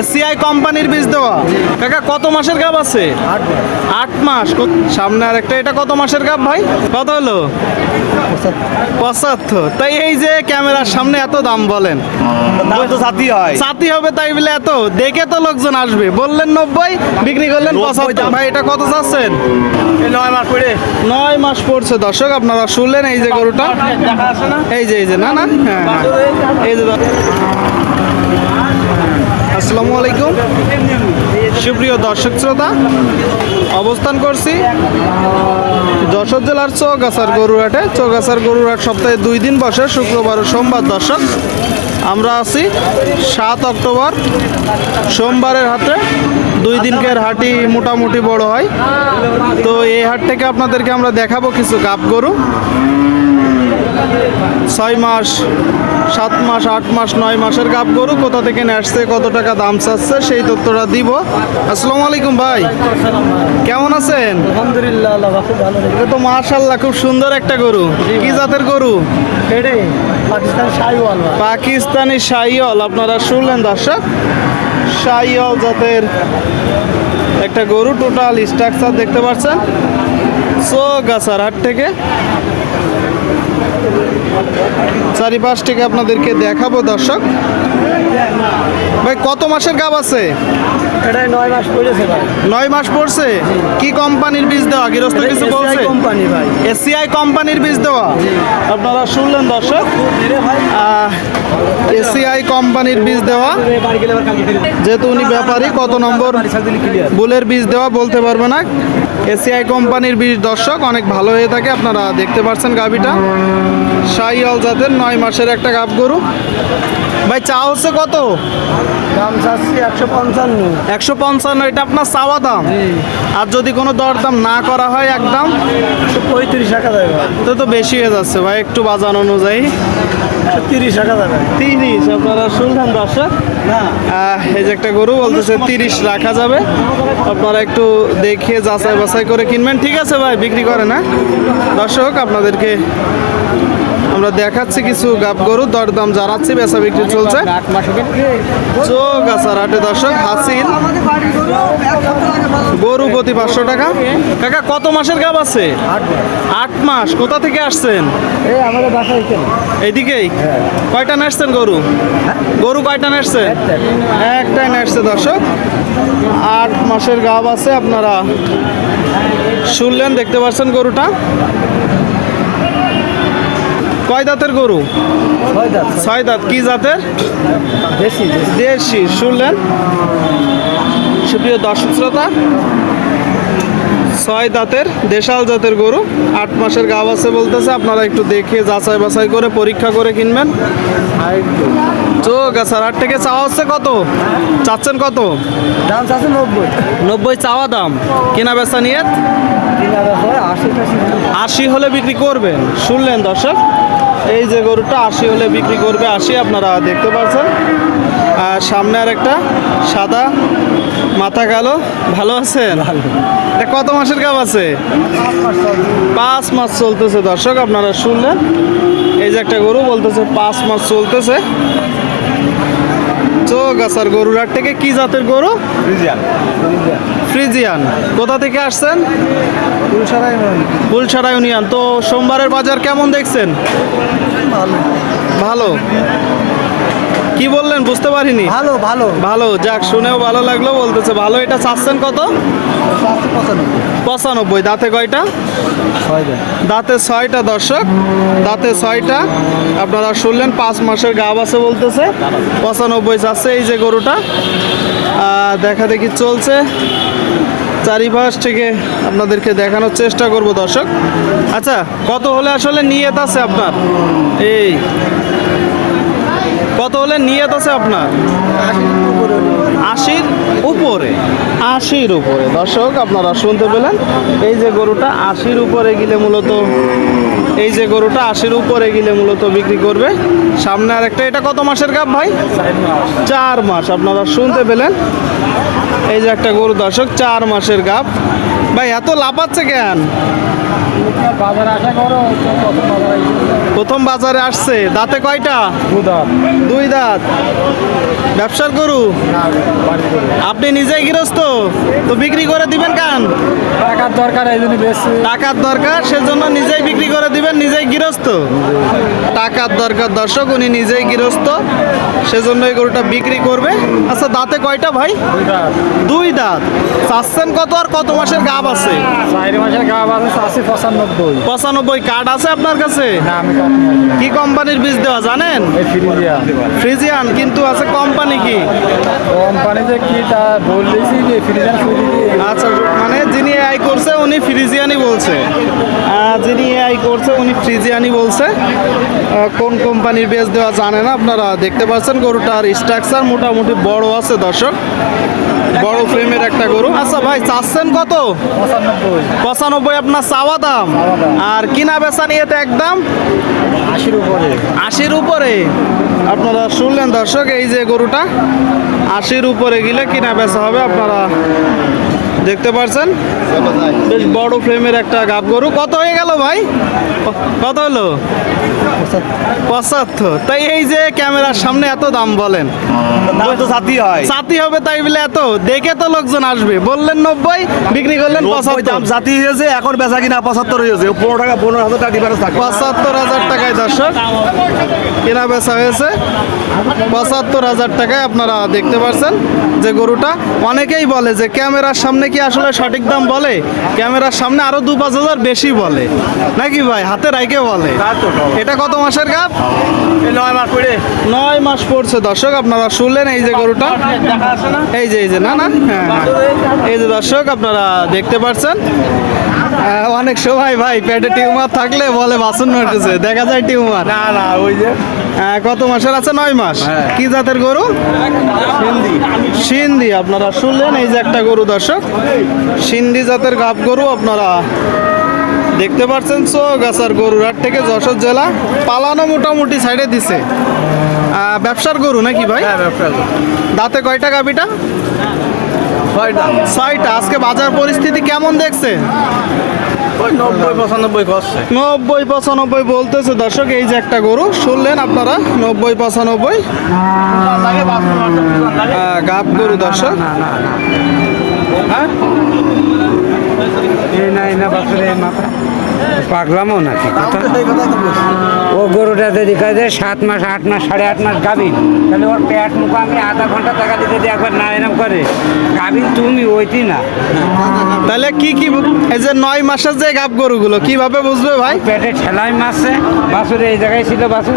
ACI কোম্পানির বীজ দেওয়া। কাকা কত মাসের গাব আছে? আট মাস। সামনে আর একটা এটা কত মাসের গাব ভাই? কত হলো? পঁচাত্তর। তাই এই যে ক্যামেরার সামনে এত দাম বলেন। সাথী হয়। সাথী হবে তাই বলে এত? দেখে তো লোকজন আসবে। বললেন নব্বই বিক্রি করলেন পঁচাত্তর। ভাই এটা কত চাচ্ছেন? নয় মাস পরে। নয় মাস পড়ছে। দর্শক আপনারা শুনলেন এই যে গরুটা? এই যে এই যে না না? হ্যাঁ হ্যাঁ। এই যে আসসালামু আলাইকুম। সুপ্রিয় দর্শক শ্রোতা, অবস্থান করছি যশোর জেলার চৌগাছার গরুরহাটে। চৌগাছার গরুরহাট সপ্তাহে দুই দিন বসে, শুক্রবার ও সোমবার দর্শক। আমরা আছি সাত অক্টোবর, সোমবারের হাটে। দুই দিনকের হাটি মোটামুটি বড় হয়। তো এই হাট থেকে আপনাদেরকে আমরা দেখাবো কিছু গাব গরু। ছয় মাস সাত মাস আট মাস নয় মাসের গাব গরু কোথা থেকে আসছে কত টাকা দাম চাচ্ছে সেই তথ্যটা দিব। আসসালামু আলাইকুম ভাই। কেমন আছেন? আলহামদুলিল্লাহ এটা তো মার্শাল্লাহ খুব সুন্দর একটা গরু। কি জাতের গরু? পাকিস্তানি শাইয়ল আপনারা শুনলেন দর্শক? শাইয়ল জাতের একটা গরু টোটাল স্ট্রাকচার দেখতে পাচ্ছেন। গাছার হাট থেকে। চারিপাশ থেকে আপনাদেরকে দেখাবো দর্শক। ভাই কত মাসের গাব আছে? এটাই নয় মাস পড়েছে ভাই। নয় মাস পড়ছে? কি কোম্পানির বীজ দেওয়া? গৃহস্থ কিছু বলছে? কোম্পানি ভাই। এসিআই কোম্পানির বীজ দেওয়া? আপনারা শুনলেন দর্শক? এসিআই কোম্পানির বীজ দেওয়া? যেহেতু উনি ব্যাপারী কত নম্বর বুলের বীজ দেওয়া বলতে পারবে না। এসিআই কোম্পানির বীজ দর্শক অনেক ভালো হয়ে থাকে। আপনারা দেখতে পাচ্ছেন গাভিটা। অল জাতের নয় মাসের একটা গাভ গরু। ভাই চা হচ্ছে কত? দাম চাচ্ছি একশো পঞ্চান্ন। একশো পঞ্চান্ন এটা আপনার চাওয়া দাম? আর যদি কোনো দরদাম না করা হয় একদম পঁয়ত্রিশ টাকা ভাই। তো তো বেশি হয়ে যাচ্ছে ভাই একটু বাজান অনুযায়ী। তিরিশ টাকা তিরিশ আপনারা শুনলেন দর্শক? না। এই যে একটা গরু বলতেছে তিরিশ রাখা যাবে। আপনারা একটু দেখিয়ে যাচাই বাছাই করে কিনবেন। ঠিক আছে ভাই বিক্রি করে না দর্শক আপনাদেরকে আমরা দেখাচ্ছি কিছু গাব গরু দরদাম জানাচ্ছি বেচা বিক্রি চলছে। আট চোখ আসার হাটে দর্শক হাসিল। গরু প্রতি পাঁচশো টাকা। কাকা কত মাসের গাব আছে? আট মাস। কোথা থেকে আসছেন? এইদিকেই? কয়টা নাচছেন গরু? গরু কয়টা নাচছেন? একটাই নাচছে দর্শক। আট মাসের গাব আছে আপনারা। শুনলেন দেখতে পাচ্ছেন গরুটা? কয় দাঁতের গরু? ছয় দাঁত। কি জাতের। দেশি শুনলেন? সুপ্রিয় দর্শক শ্রোতা ছয় দাঁতের দেশাল জাতের গরু আট মাসের গাব আছে বলতেছে আপনারা একটু দেখে যাচাই বাছাই করে পরীক্ষা করে কিনবেন। চোখ আছে আট থেকে চাওয়া হচ্ছে কত? চাচ্ছেন কত? দাম চাচ্ছে নব্বই। নব্বই চাওয়া দাম। কেনা বেচা নিয়ে আশি হলে বিক্রি করবেন। শুনলেন দর্শক? এই যে গরুটা আশি হলে বিক্রি করবে আশি আপনারা দেখতে পাচ্ছেন আর সামনে আর একটা সাদা মাথা কালো। ভালো আছেন? এটা কত মাসের কাপ আছে? পাঁচ মাস চলতেছে। দর্শক আপনারা শুনলেন? এই যে একটা গরু বলতেছে পাঁচ মাস চলতেছে। আসার গরুর হাট থেকে কি জাতের গরু? ফ্রিজিয়ান। ফ্রিজিয়ান। কোথা থেকে আসছেন? নয় ইউনিয়ন। তো সোমবারের বাজার কেমন দেখছেন? ভালো। ভালো। কি বললেন? বুঝতে পারিনি। ভালো ভালো। ভালো। যাক শুনেও ভালো লাগল বলতেছে ভালো। এটা চাচ্ছেন কত? পঁচানব্বই। পঁচানব্বই দাঁতে কয়টা? দাঁতে ছয়টা দর্শক। দাঁতে ছয়টা। আপনারা শুনলেন পাঁচ মাসের গাব আছে বলতেছে। পঁচানব্বই যাচ্ছে এই যে গরুটা। দেখা দেখি চলছে। চারিপাশ থেকে আপনাদেরকে দেখানোর চেষ্টা করব দর্শক। আচ্ছা কত হলে আসলে নিয়ত আছে আপনার? এই। কত হলে নিয়ত আছে আপনার? আশির? উপরে, আশির উপরে। দর্শক, আপনারা শুনতে পেলেন, এই যে গরুটা আশির উপরে গেলে মূলত, এই যে গরুটা আশির উপরে গেলে মূলত বিক্রি করবে। সামনে আর একটা এটা কত মাসের গাব ভাই? চার মাস, আপনারা শুনতে পেলেন। এই যে একটা গরু, দর্শক, চার মাসের গাব। ভাই, এত লাফাচ্ছে কেন? বাজার আশা করো প্রথম বাজারে আসছে। দাঁতে কয়টা? দুই দাঁত। ব্যবসার গরু? আপনি নিজেই গৃহস্থ? তো বিক্রি করে দিবেন কান? টাকার দরকার এই জন্য টাকার দরকার সেজন্য নিজেই বিক্রি করে দিবেন নিজেই গৃহস্থ? টাকার দরকার দর্শক উনি নিজেই গৃহস্থ সেজন্য এই গরুটা বিক্রি করবে। আচ্ছা দাঁতে কয়টা ভাই? দুই দাঁত। চাচ্ছেন কত আর কত মাসের গাব আছে? চার মাসের গা বাজে আশি পঁচানব্বই। পঁচানব্বই কার্ড আছে আপনার কাছে? না আমি। কি কোম্পানির বীজ দেওয়া জানেন? ফ্রিজিয়ান কিন্তু আছে কোম্পানি কি? কোম্পানিতে কি তা বললেছি যে ফ্রিজিয়ান আচ্ছা মানে যিনি এআই করছে উনি ফ্রিজিয়ানই বলছে। যিনি এআই করছে উনি ফ্রিজিয়ানই বলছে। কোন কোম্পানির বেস দেওয়া জানে না আপনারা? দেখতে পাচ্ছেন গরুটার স্ট্রাকচার মোটামুটি বড় আছে দর্শক। বড় ফ্রেমের একটা গরু। আচ্ছা ভাই চাচ্ছেন কত? পঁচানব্বই। আপনার চাওয়া দাম? চাওয়া দাম। আর কিনা বেচা নিয়ে তো একদম আশির উপরে। আশির উপরে। আপনারা শুনলেন দর্শক এই যে গরুটা আশির উপরে গেলে কিনা বেচা হবে আপনারা। দেখতে পারছেন? বেশ বড় ফ্রেমের একটা গাব গরু কত হয়ে গেল ভাই? কত হলো? পঁচাত্তর। তাই এই যে ক্যামেরার সামনে এত দাম বলেন। সাথী হয়। সাথী হবে তাই বলে এত? দেখে তো লোকজন আসবে। বললেন নব্বই বিক্রি করলেন পঁচাত্তর। জাতি হয়েছে এখন বেচা কিনা পঁচাত্তর হয়েছে। পনেরো টাকা পনেরো হাজার টাকা ডিফারেন্স থাকে। পঁচাত্তর হাজার টাকায় দর্শক কেনা বেচা হয়েছে। পঁচাত্তর হাজার টাকায় আপনারা দেখতে পারছেন যে গরুটা। অনেকেই বলে যে ক্যামেরার সামনে কি আসলে সঠিক দাম বলে? ক্যামেরার সামনে আরও দু পাঁচ হাজার বেশি বলে। নাকি ভাই? হাতে রাইকে বলে। এটা কত মাসের কাপ? নয় মাস পড়ে নয় মাস পড়ছে। দর্শক আপনারা শুনলেন এই যে গরুটা? এই যে এই যে না না? হ্যাঁ হ্যাঁ। এই যে দর্শক আপনারা দেখতে পাচ্ছেন অনেক সময় ভাই পেটে টিউমার থাকলে বলে বাসন নড়তেছে দেখা যায় টিউমার। না না ওই যে। কত মাসের আছে? নয় মাস। কি জাতের গরু? সিন্ধি। আপনারা শুনলেন? এই যে একটা গরু দর্শক। সিন্ধি জাতের গাব গরু আপনারা দেখতে পাচ্ছেন চো গাছার গরুরহাট থেকে যশোর জেলা পালানো মোটামুটি সাইডে দিছে। ব্যবসার গরু নাকি ভাই? হ্যাঁ দাঁতে কয়টা গাবিটা ছয়টা। ছয়টা। আজকে বাজার পরিস্থিতি কেমন দেখছে? নব্বই পঁচানব্বই বলতেছে দর্শক এই যে একটা গরু শুনলেন আপনারা? নব্বই পঁচানব্বই? আহ, গাব গরু দর্শক। এই পাগলামও নাকি? ও গরুটা যদি কাজ সাত মাস আট মাস সাড়ে আট মাস গাবিন তাহলে ওর পেট মুখ আমি আধা ঘণ্টা টাকা দিতে দিয়ে একবার না এরম করে গাবিন তুমি ওইটি না। তাহলে কি কি এই যে নয় মাসের যে গাব গরুগুলো কীভাবে বুঝবে ভাই? পেটে ঠেলাই মারছে বাছুরে এই জায়গায় ছিল বাছুর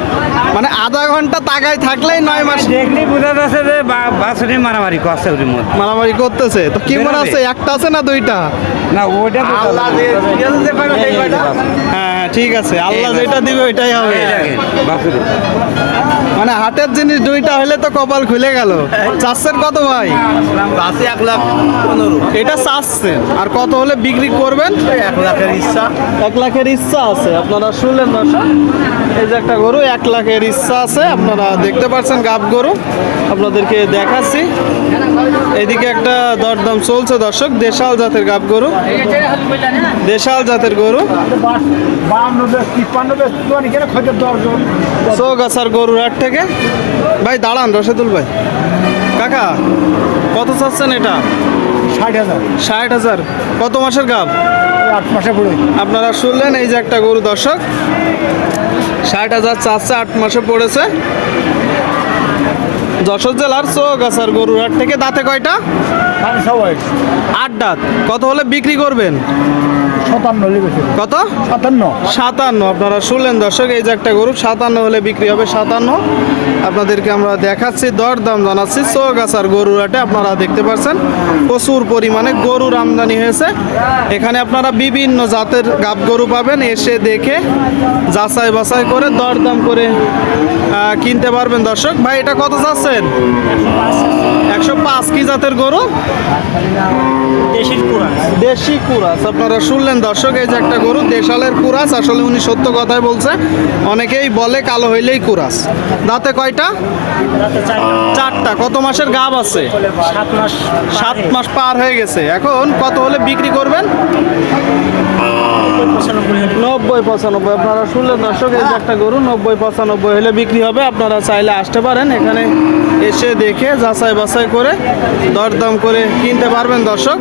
মানে আধা ঘণ্টা তাগায় থাকলেই নয় মাস দেখলেই বোঝা যাচ্ছে যে বা- বাছুরে মারামারি করছে ওর মধ্যে। মারামারি করতেছে। তো কি মনে আছে একটা আছে না দুইটা? না ওইটা আল্লাহ যাচ্ছে। হ্যাঁ হ্যাঁ, ঠিক আছে। আল্লাহ যেটা দিবে ওইটাই হবে। হাটের জিনিস দুইটা হলে তো কপাল খুলে গেল। চাচ্ছেন কত ভাই? আছে এক লাখ পনেরো। এটা চাচ্ছেন। আর কত হলে বিক্রি করবেন? এক লাখের ইচ্ছা। এক লাখের ইচ্ছা আছে। আপনারা শুনলেন দর্শক এই যে একটা গরু এক লাখের ইচ্ছা আছে। আপনারা দেখতে পাচ্ছেন গাব গরু। আপনাদেরকে দেখাচ্ছি। এদিকে একটা দরদাম চলছে দর্শক দেশাল জাতের গাব গরু। দেশাল জাতের গরু। চৌগাছার গরুর হাট থেকে। ভাই দাঁড়ান রশেদুল ভাই। কাকা কত চাচ্ছেন এটা? ষাট হাজার। ষাট হাজার। কত মাসের গাব? আট মাসে পড়ে আপনারা শুনলেন এই যে একটা গরু দর্শক ষাট হাজার চারশো আট মাসে পড়েছে। যশোর জেলার চৌগাছার গরুর হাট থেকে দাঁতে কয়টা? আট দাঁত। কত হলে বিক্রি করবেন? সাতান্ন কত? সাতান্ন। সাতান্ন। আপনারা শুনলেন দর্শক এই যে একটা গরু সাতান্ন হলে বিক্রি হবে সাতান্ন। আপনাদেরকে আমরা দেখাচ্ছি দর দাম জানাচ্ছি চৌগাছার গরুর হাটে। আপনারা দেখতে পাচ্ছেন প্রচুর পরিমাণে গরুর আমদানি হয়েছে। এখানে আপনারা বিভিন্ন জাতের গাব গরু পাবেন এসে দেখে যাচাই বাছাই করে দরদাম করে কিনতে পারবেন দর্শক। ভাই এটা কত চাচ্ছেন? একশো পাঁচ কি জাতের গরু? দেশি কুরাস। আপনারা শুনলেন দর্শক এই যে একটা গরু দেশালের কুরাস। আসলে উনি সত্য কথাই বলছে। অনেকেই বলে কালো হইলেই কুরাস। দাঁতে কয়টা? চারটা। কত মাসের গাব আছে? সাত মাস সাত মাস পার হয়ে গেছে। এখন কত হলে বিক্রি করবেন? নব্বই পঁচানব্বই। আপনারা শুনলেন দর্শক, এই একটা গরু, নব্বই পঁচানব্বই হলে বিক্রি হবে। আপনারা চাইলে আসতে পারেন, এখানে এসে দেখে যাচাই বাছাই করে দরদাম করে কিনতে পারবেন দর্শক।